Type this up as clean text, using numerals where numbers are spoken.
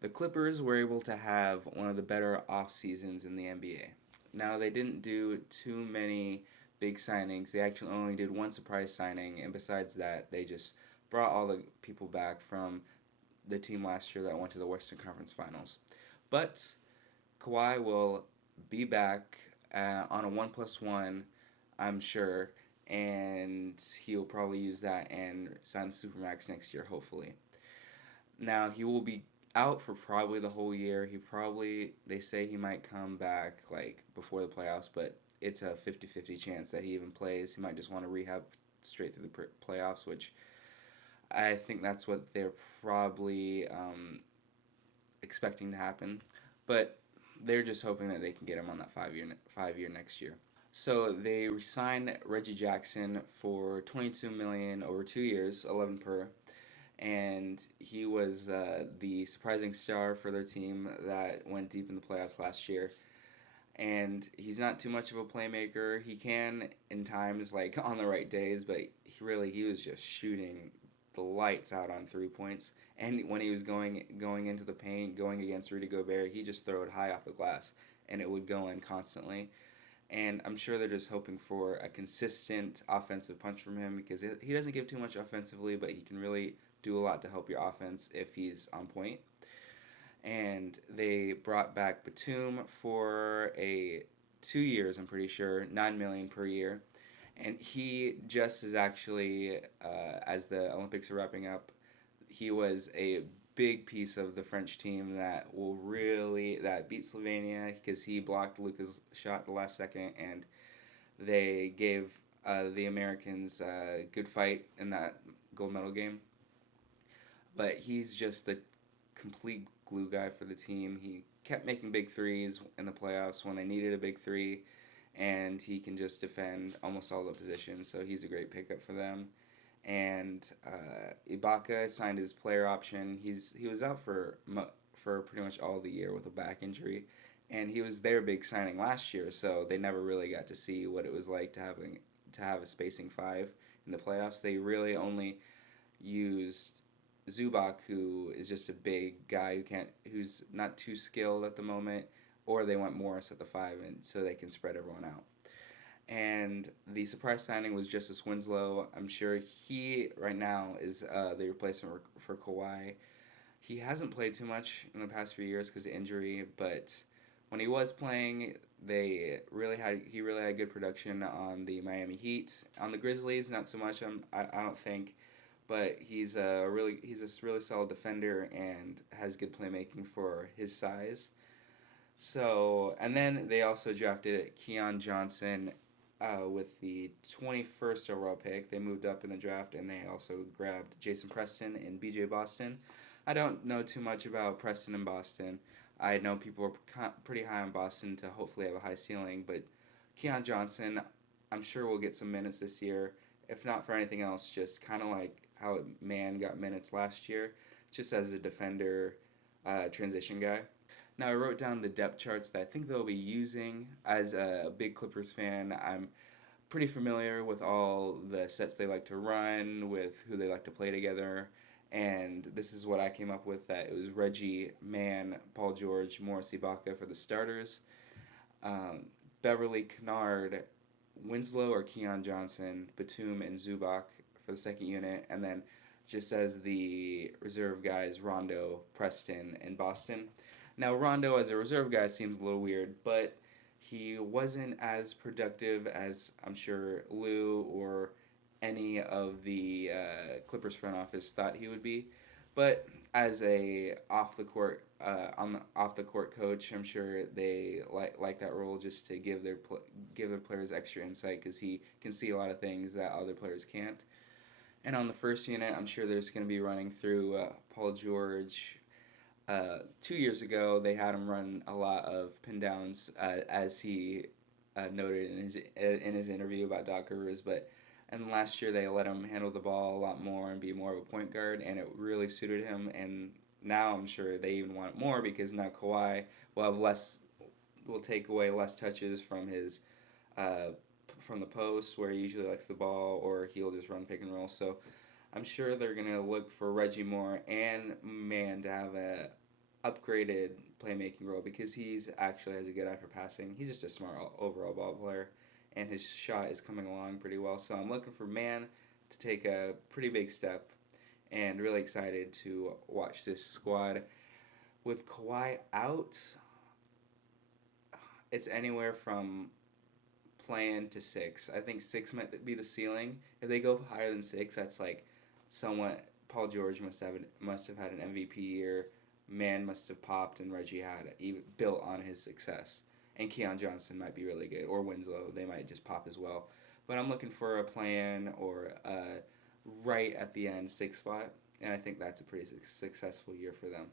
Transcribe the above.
The Clippers were able to have one of the better off seasons in the NBA. Now, they didn't do too many big signings. They actually only did one surprise signing, and besides that, they just brought all the people back from the team last year that went to the Western Conference Finals. But Kawhi will be back on a 1+1, I'm sure, and he'll probably use that and sign the Supermax next year, hopefully. Now, he will be out for probably the whole year. They say he might come back like before the playoffs, but it's a 50-50 chance that he even plays. He might just want to rehab straight through the playoffs, which I think that's what they're probably expecting to happen. But they're just hoping that they can get him on that 5-year next year. So they re-signed Reggie Jackson for $22 million over 2 years, 11 per, and he was the surprising star for their team that went deep in the playoffs last year. And he's not too much of a playmaker. He can in times like on the right days, but he was just shooting the lights out on 3 points. And when he was going into the paint, going against Rudy Gobert, he just threw it high off the glass, and it would go in constantly. And I'm sure they're just hoping for a consistent offensive punch from him because he doesn't give too much offensively, but he can really do a lot to help your offense if he's on point. And they brought back Batum for 2 years, I'm pretty sure, $9 million per year. And he just is actually, as the Olympics are wrapping up, he was a big piece of the French team that beat Slovenia because he blocked Luka's shot the last second, and they gave the Americans a good fight in that gold medal game. But he's just the complete glue guy for the team. He kept making big threes in the playoffs when they needed a big three, and he can just defend almost all the positions. So he's a great pickup for them. And Ibaka signed his player option. He was out for pretty much all the year with a back injury, and he was their big signing last year. So they never really got to see what it was like to have a spacing five in the playoffs. They really only used Zubac, who is just a big guy who's not too skilled at the moment, or they went Morris at the five, and so they can spread everyone out. And the surprise signing was Justice Winslow. I'm sure he right now is the replacement for Kawhi. He hasn't played too much in the past few years because of injury, but when he was playing, he really had good production on the Miami Heat. On the Grizzlies, not so much. I don't think, but he's a really solid defender and has good playmaking for his size. So, and then they also drafted Keon Johnson with the 21st overall pick. They moved up in the draft, and they also grabbed Jason Preston and BJ Boston. I don't know too much about Preston and Boston. I know people are pretty high on Boston to hopefully have a high ceiling, but Keon Johnson, I'm sure will get some minutes this year. If not for anything else, just kind of like how Man got minutes last year, just as a defender, transition guy. Now, I wrote down the depth charts that I think they'll be using. As a big Clippers fan, I'm pretty familiar with all the sets they like to run, with who they like to play together. And this is what I came up with, that it was Reggie, Man, Paul George, Morris Ibaka for the starters. Beverly, Kennard, Winslow or Keon Johnson, Batum, and Zubac for the second unit. And then just as the reserve guys, Rondo, Preston, and Boston. Now, Rondo as a reserve guy seems a little weird, but he wasn't as productive as I'm sure Lou or any of the Clippers front office thought he would be. But as a off the court coach, I'm sure they like that role just to give their players extra insight because he can see a lot of things that other players can't. And on the first unit, I'm sure they're just going to be running through Paul George. 2 years ago, they had him run a lot of pin downs, as he noted in his interview about Doc Rivers. And last year they let him handle the ball a lot more and be more of a point guard, and it really suited him. And now I'm sure they even want it more because now Kawhi will take away less touches from his from the post where he usually likes the ball, or he'll just run pick and roll. So I'm sure they're gonna look for Reggie Moore and Man to have upgraded playmaking role because he's actually has a good eye for passing. He's just a smart overall ball player, and his shot is coming along pretty well. So I'm looking for Man to take a pretty big step, and really excited to watch this squad. With Kawhi out, it's anywhere from playing to six. I think six might be the ceiling. If they go higher than six, that's like somewhat. Paul George must have had an MVP year. Man must have popped, and Reggie had even built on his success. And Keon Johnson might be really good, or Winslow. They might just pop as well. But I'm looking for a plan or right at the end six spot, and I think that's a pretty successful year for them.